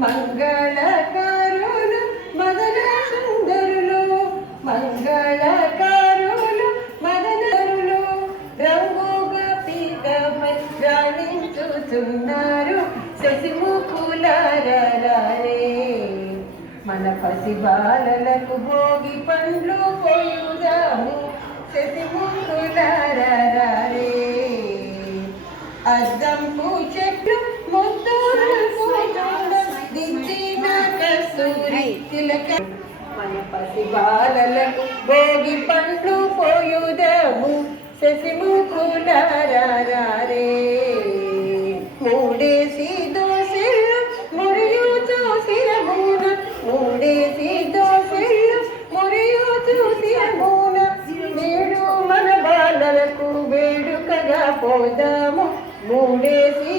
మంగళకారులు మదన సుందరులు మంగళకారులు మదనరులు రంగుగా పీకపై రాణించుతున్నారు శశిముఖులారే మన పసిబాలలకు భోగి పండ్లు పోయుదాము శశిముఖులారే అద్దంపు చెట్లు దిద్దిన కస్తూరి తిలక మన పసిబాలలకు భోగి పండ్లు పోయుదాము శశిముఖులారే మూడేసి దోసెళ్ళు మురియు చూసిరమూన మూడేసి దోసెళ్ళు మురియు చూసిరమూన నేడు మన బాలలకు వేడుకగా పోదాము మూడేసి